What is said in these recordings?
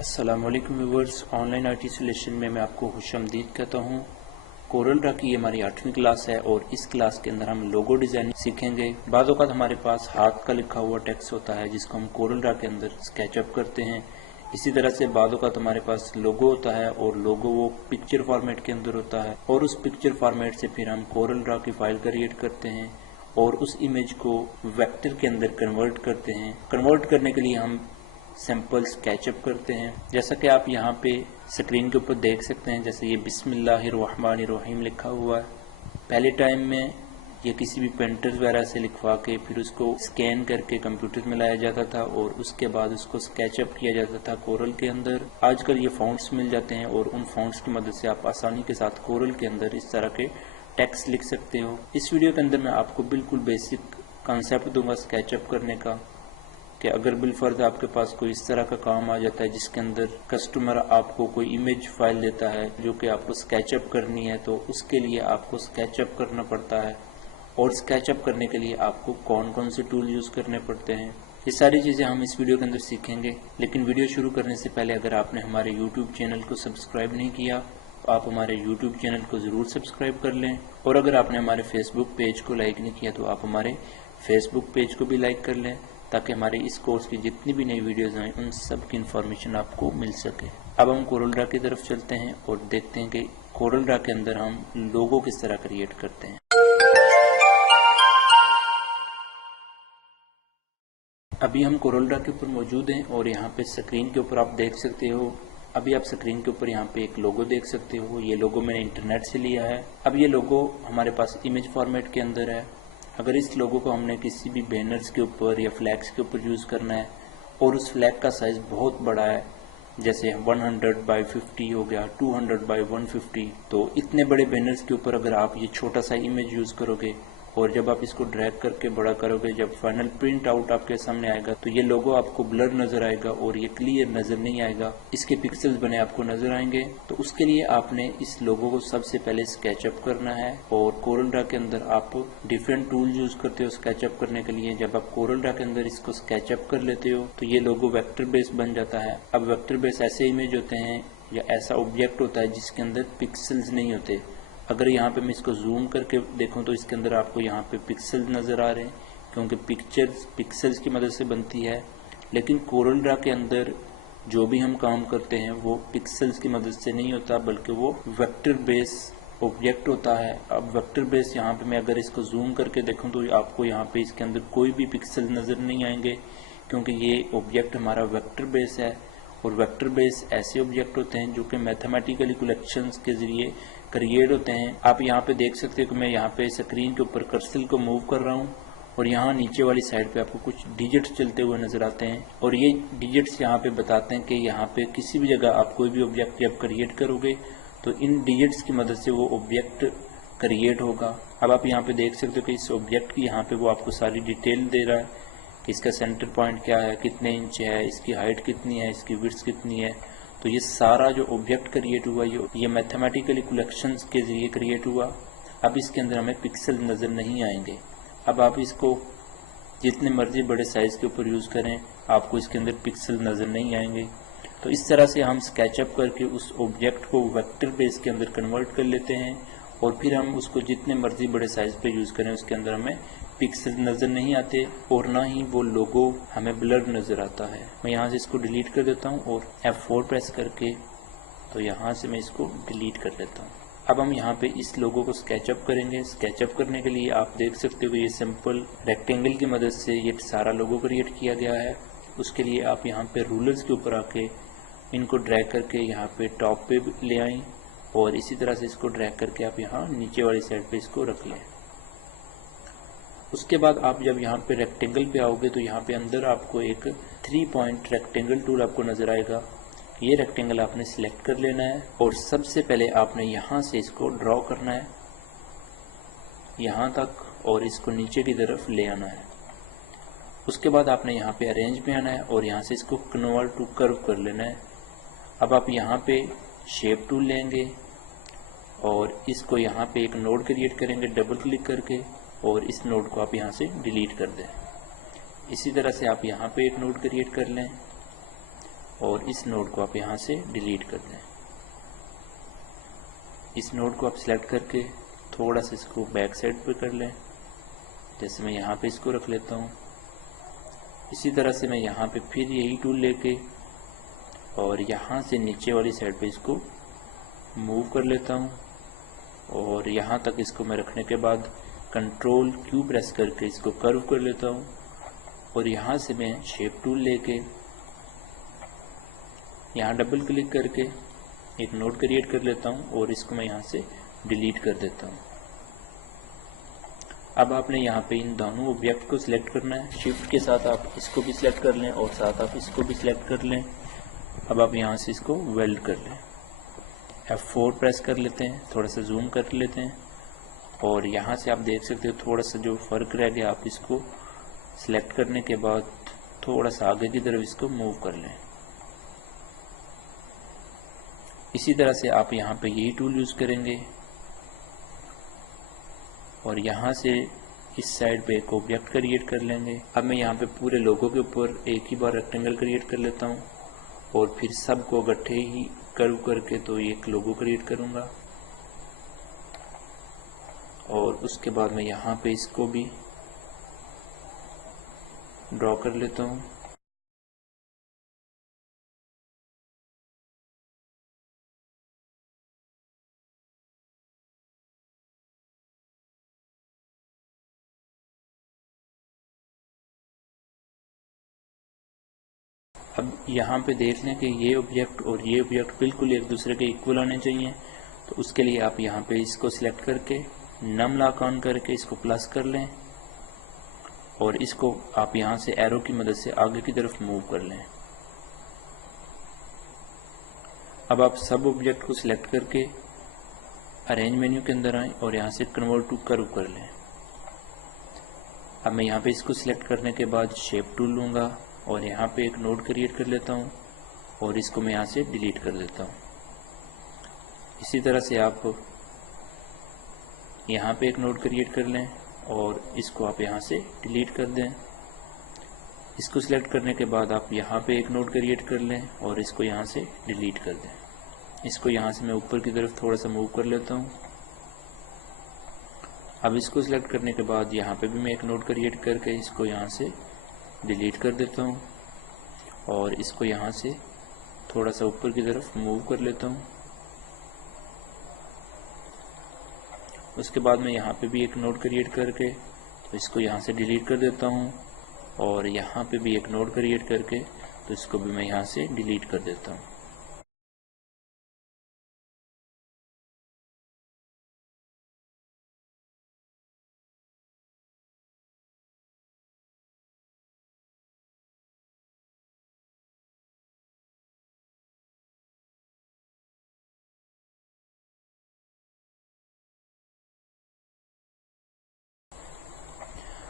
अस्सलाम वालेकुम viewers, online IT solution में मैं आपको खुशामदीद कहता हूँ। कोरल ड्रा की हमारी 8वीं क्लास है और इस क्लास के अंदर हम लोगो डिजाइनिंग सीखेंगे। बाज़ औक़ात हमारे पास हाथ का लिखा हुआ टेक्स्ट होता है जिसको हम कोरल ड्रा के अंदर स्केचअप करते हैं। इसी तरह से बाज़ औक़ात हमारे पास लोगो होता है और लोगो वो पिक्चर फॉर्मेट के अंदर होता है और उस पिक्चर फॉर्मेट से फिर हम कोरल ड्रा की फाइल क्रिएट करते हैं और उस इमेज को वेक्टर के अंदर कन्वर्ट करते हैं। कन्वर्ट करने के लिए हम सिंपल स्केचअप करते हैं, जैसा कि आप यहाँ पे स्क्रीन के ऊपर देख सकते हैं। जैसे ये बिस्मिल्लाहिर्रहमानिर्रहीम लिखा हुआ है। पहले टाइम में ये किसी भी पेंटर वगैरह से लिखवा के फिर उसको स्कैन करके कंप्यूटर में लाया जाता था और उसके बाद उसको स्केचअप किया जाता था कोरल के अंदर। आजकल ये फॉन्ट्स मिल जाते हैं और उन फॉन्ट्स की मदद से आप आसानी के साथ कोरल के अंदर इस तरह के टेक्स्ट लिख सकते हो। इस वीडियो के अंदर मैं आपको बिल्कुल बेसिक कॉन्सेप्ट दूंगा स्केचअप करने का, कि अगर बिलफर्ज आपके पास कोई इस तरह का काम आ जाता है जिसके अंदर कस्टमर आपको कोई इमेज फाइल देता है जो कि आपको स्केचअप करनी है, तो उसके लिए आपको स्केचअप करना पड़ता है। और स्केचअप करने के लिए आपको कौन कौन से टूल यूज़ करने पड़ते हैं, ये सारी चीज़ें हम इस वीडियो के अंदर सीखेंगे। लेकिन वीडियो शुरू करने से पहले अगर आपने हमारे यूट्यूब चैनल को सब्सक्राइब नहीं किया तो आप हमारे यूट्यूब चैनल को ज़रूर सब्सक्राइब कर लें। और अगर आपने हमारे फेसबुक पेज को लाइक नहीं किया तो आप हमारे फेसबुक पेज को भी लाइक कर लें, ताकि हमारे इस कोर्स की जितनी भी नई वीडियोस आए उन सब की इन्फॉर्मेशन आपको मिल सके। अब हम कोरल ड्रा की तरफ चलते हैं और देखते हैं कि कोरल ड्रा के अंदर हम लोगो किस तरह क्रिएट करते हैं। अभी हम कोरल ड्रा के ऊपर मौजूद हैं और यहाँ पे स्क्रीन के ऊपर आप देख सकते हो। अभी आप स्क्रीन के ऊपर यहाँ पे एक लोगो देख सकते हो। ये लोगो मैंने इंटरनेट से लिया है। अब ये लोगो हमारे पास इमेज फॉर्मेट के अंदर है। अगर इस लोगो को हमने किसी भी बैनर्स के ऊपर या फ्लैग्स के ऊपर यूज़ करना है और उस फ्लैग का साइज़ बहुत बड़ा है, जैसे 100 बाई 50 हो गया, 200 बाई 150, तो इतने बड़े बैनर्स के ऊपर अगर आप ये छोटा सा इमेज यूज़ करोगे और जब आप इसको ड्रैग करके बड़ा करोगे, जब फाइनल प्रिंट आउट आपके सामने आएगा तो ये लोगो आपको ब्लर नज़र आएगा और ये क्लियर नज़र नहीं आएगा। इसके पिक्सल्स बने आपको नज़र आएंगे। तो उसके लिए आपने इस लोगो को सबसे पहले स्केचअप करना है और कोरल ड्रा के अंदर आप डिफरेंट टूल यूज़ करते हो स्केचअप करने के लिए। जब आप कोरल ड्रा के अंदर इसको स्केचअप कर लेते हो तो ये लोगो वेक्टर बेस बन जाता है। अब वेक्टर बेस ऐसे इमेज होते हैं या ऐसा ऑब्जेक्ट होता है जिसके अंदर पिक्सल्स नहीं होते। अगर यहाँ पे मैं इसको जूम करके देखूँ तो इसके अंदर आपको यहाँ पे पिक्सल नज़र आ रहे हैं, क्योंकि पिक्सल्स की मदद से बनती है। लेकिन कोरल ड्रा के अंदर जो भी हम काम करते हैं वो पिक्सल्स की मदद से नहीं होता, बल्कि वो वेक्टर बेस ऑब्जेक्ट होता है। अब वेक्टर बेस यहाँ पे मैं अगर इसको जूम करके देखूँ तो आपको यहाँ पे इसके अंदर कोई भी पिक्सल नज़र नहीं आएंगे, क्योंकि ये ऑब्जेक्ट हमारा वेक्टर बेस है। और वेक्टर बेस ऐसे ऑब्जेक्ट होते हैं जो कि मैथमेटिकली कलेक्शंस के जरिए क्रिएट होते हैं। आप यहाँ पे देख सकते हो कि मैं यहाँ पे स्क्रीन के ऊपर कर्सर को मूव कर रहा हूँ और यहाँ नीचे वाली साइड पे आपको कुछ डिजिट्स चलते हुए नजर आते हैं और ये डिजिट्स यहाँ पे बताते हैं कि यहाँ पे किसी भी जगह आप कोई भी ऑब्जेक्ट जब क्रिएट करोगे तो इन डिजिट्स की मदद से वो ऑब्जेक्ट क्रिएट होगा। अब आप यहाँ पे देख सकते हो कि इस ऑब्जेक्ट की यहाँ पे वो आपको सारी डिटेल दे रहा है कि इसका सेंटर पॉइंट क्या है, कितने इंच है, इसकी हाइट कितनी है, इसकी विड्थ कितनी है। तो ये सारा जो ऑब्जेक्ट क्रिएट हुआ ये मैथमेटिकली कलेक्शंस के जरिए क्रिएट हुआ। अब इसके अंदर हमें पिक्सल नज़र नहीं आएंगे। अब आप इसको जितने मर्जी बड़े साइज़ के ऊपर यूज़ करें आपको इसके अंदर पिक्सल नज़र नहीं आएंगे। तो इस तरह से हम स्केचअप करके उस ऑब्जेक्ट को वेक्टर बेस के अंदर कन्वर्ट कर लेते हैं और फिर हम उसको जितने मर्जी बड़े साइज़ पे यूज़ करें उसके अंदर हमें पिक्सल नज़र नहीं आते और ना ही वो लोगो हमें ब्लर नज़र आता है। मैं यहाँ से इसको डिलीट कर देता हूँ और F4 प्रेस करके तो यहाँ से मैं इसको डिलीट कर देता हूँ। अब हम यहाँ पे इस लोगो को स्केचअप करेंगे। स्केचअप करने के लिए आप देख सकते हो कि ये सिंपल रेक्टेंगल की मदद से ये सारा लोगो क्रिएट किया गया है। उसके लिए आप यहाँ पे रूलर्स के ऊपर आके इनको ड्रैग करके यहाँ पे टॉप पे ले आएँ और इसी तरह से इसको ड्रैग करके आप यहाँ नीचे वाली साइड पे इसको रख लें। उसके बाद आप जब यहाँ पे रेक्टेंगल पे आओगे तो यहाँ पे अंदर आपको एक 3 पॉइंट रेक्टेंगल टूल आपको नज़र आएगा। ये रेक्टेंगल आपने सिलेक्ट कर लेना है और सबसे पहले आपने यहाँ से इसको ड्रॉ करना है यहाँ तक और इसको नीचे की तरफ ले आना है। उसके बाद आपने यहाँ पे अरेंज में आना है और यहाँ से इसको कन्वर्ट टू कर्व कर लेना है। अब आप यहाँ पे शेप टूल लेंगे और इसको यहाँ पे एक नोड क्रिएट करेंगे डबल क्लिक करके और इस नोड को आप यहाँ से डिलीट कर दें। इसी तरह से आप यहाँ पे एक नोड क्रिएट कर लें और इस नोड को आप यहाँ से डिलीट कर दें। इस नोड को आप सिलेक्ट करके थोड़ा सा इसको बैक साइड पे कर लें, जैसे मैं यहाँ पे इसको रख लेता हूँ। इसी तरह से मैं यहाँ पे फिर यही टूल लेके और यहाँ से नीचे वाली साइड पे इसको मूव कर लेता हूँ और यहाँ तक इसको मैं रखने के बाद कंट्रोल Q प्रेस करके इसको कर्व कर लेता हूँ और यहाँ से मैं शेप टूल लेके यहाँ डबल क्लिक करके एक नोड क्रिएट कर लेता हूँ और इसको मैं यहाँ से डिलीट कर देता हूँ। अब आपने यहाँ पे इन दोनों ऑब्जेक्ट को सिलेक्ट करना है। शिफ्ट के साथ आप इसको भी सिलेक्ट कर लें और साथ आप इसको भी सिलेक्ट कर लें। अब आप यहाँ से इसको वेल्ड कर लें। F4 प्रेस कर लेते हैं, थोड़ा सा जूम कर लेते हैं और यहाँ से आप देख सकते हो थोड़ा सा जो फ़र्क रह गया, आप इसको सिलेक्ट करने के बाद थोड़ा सा आगे की तरफ इसको मूव कर लें। इसी तरह से आप यहाँ पे यही टूल यूज़ करेंगे और यहाँ से इस साइड पे एक ऑब्जेक्ट क्रिएट कर लेंगे। अब मैं यहाँ पे पूरे लोगों के ऊपर एक ही बार रेक्टेंगल क्रिएट कर लेता हूँ और फिर सबको इकट्ठे ही कर्व करके तो एक लोगो क्रिएट करूँगा और उसके बाद मैं यहाँ पे इसको भी ड्रॉ कर लेता हूँ। अब यहाँ पे देख लें कि ये ऑब्जेक्ट और ये ऑब्जेक्ट बिल्कुल एक दूसरे के इक्वल होने चाहिए, तो उसके लिए आप यहाँ पे इसको सिलेक्ट करके नम लॉक ऑन करके इसको प्लस कर लें और इसको आप यहाँ से एरो की मदद से आगे की तरफ मूव कर लें। अब आप सब ऑब्जेक्ट को सिलेक्ट करके अरेंज मेन्यू के अंदर आएँ और यहाँ से कन्वर्ट टू कर्व कर लें। अब मैं यहाँ पे इसको सिलेक्ट करने के बाद शेप टूल लूँगा और यहाँ पे एक नोड क्रिएट कर लेता हूँ और इसको मैं यहाँ से डिलीट कर देता हूँ। इसी तरह से आप यहाँ पे एक नोड क्रिएट कर लें और इसको आप यहाँ से डिलीट कर दें। इसको सिलेक्ट करने के बाद आप यहाँ पे एक नोड क्रिएट कर लें और इसको यहाँ से डिलीट कर दें। इसको यहाँ से मैं ऊपर की तरफ थोड़ा सा मूव कर लेता हूँ। अब इसको सिलेक्ट करने के बाद यहाँ पे भी मैं एक नोड क्रिएट करके इसको यहाँ से डिलीट कर देता हूँ और इसको यहाँ से थोड़ा सा ऊपर की तरफ मूव कर लेता हूँ। उसके बाद मैं यहाँ पे भी एक नोड क्रिएट करके तो इसको यहाँ से डिलीट कर देता हूँ और यहाँ पे भी एक नोड क्रिएट करके तो इसको भी मैं यहाँ से डिलीट कर देता हूँ।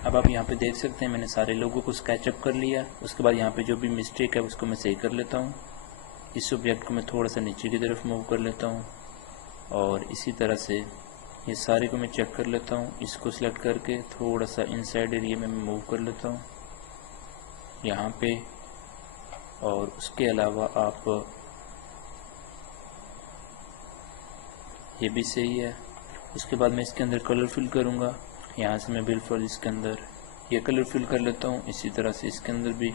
अब आप यहाँ पे देख सकते हैं मैंने सारे लोगों को स्केचअप कर लिया। उसके बाद यहाँ पे जो भी मिस्टेक है उसको मैं सही कर लेता हूँ। इस ऑब्जेक्ट को मैं थोड़ा सा नीचे की तरफ मूव कर लेता हूँ और इसी तरह से ये सारे को मैं चेक कर लेता हूँ। इसको सिलेक्ट करके थोड़ा सा इनसाइड एरिया में मैं मूव कर लेता हूँ यहाँ पे। और उसके अलावा आप ये भी सही है। उसके बाद मैं इसके अंदर कलर फिल करूँगा। यहाँ से मैं बिल्कुल इसके अंदर ये कलर फिल कर लेता हूँ। इसी तरह से इसके अंदर भी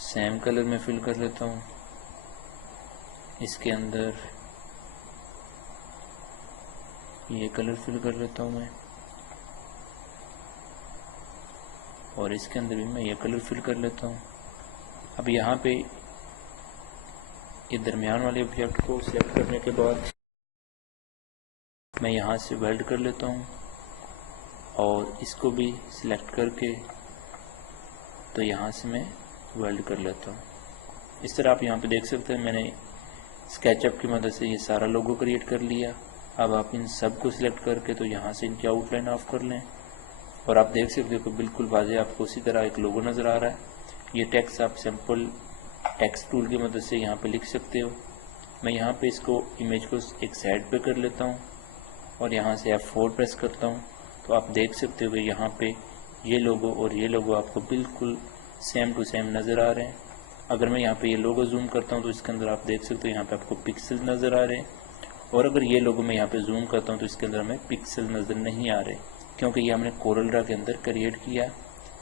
सेम कलर में फिल कर लेता हूँ। इसके अंदर ये कलर फिल कर लेता हूँ मैं और इसके अंदर भी मैं ये कलर फिल कर लेता हूँ। अब यहाँ पे ये दरमियान वाले ऑब्जेक्ट को सिलेक्ट करने के बाद मैं यहाँ से वेल्ड कर लेता हूँ और इसको भी सिलेक्ट करके तो यहाँ से मैं वेल्ड कर लेता हूँ। इस तरह आप यहाँ पे देख सकते हैं मैंने स्केचअप की मदद से ये सारा लोगो क्रिएट कर लिया। अब आप इन सब को सिलेक्ट करके तो यहाँ से इनकी आउटलाइन ऑफ कर लें और आप देख सकते हो कि बिल्कुल वाज़ेह आपको उसी तरह एक लोगो नज़र आ रहा है। ये टेक्स्ट आप सिंपल टेक्स्ट टूल की मदद से यहाँ पे लिख सकते हो। मैं यहाँ पे इसको इमेज को एक साइड पे कर लेता हूँ और यहाँ से F4 प्रेस करता हूँ तो आप देख सकते हो कि यहाँ पे ये लोगो और ये लोगो आपको बिल्कुल सेम टू सेम नज़र आ रहे हैं। अगर मैं यहाँ पे ये लोगो जूम करता हूँ तो इसके अंदर आप देख सकते हो यहाँ पे आपको पिक्सल नज़र आ रहे हैं, और अगर ये लोगो मैं यहाँ पे जूम करता हूँ तो इसके अंदर हमें पिक्सल नज़र नहीं आ रहे, क्योंकि ये हमने कोरल ड्रा के अंदर क्रिएट किया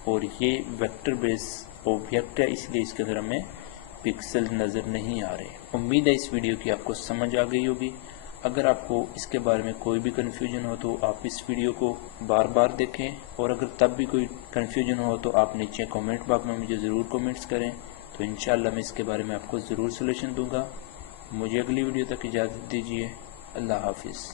और ये वेक्टर बेस ऑब्जेक्ट है, इसलिए इसके अंदर हमें पिक्सल नज़र नहीं आ रहे। उम्मीद है इस वीडियो की आपको समझ आ गई होगी। अगर आपको इसके बारे में कोई भी कन्फ्यूजन हो तो आप इस वीडियो को बार बार देखें, और अगर तब भी कोई कन्फ्यूजन हो तो आप नीचे कमेंट बॉक्स में मुझे ज़रूर कमेंट्स करें, तो इंशाल्लाह मैं इसके बारे में आपको ज़रूर सलूशन दूंगा। मुझे अगली वीडियो तक इजाज़त दीजिए। अल्लाह हाफिज़।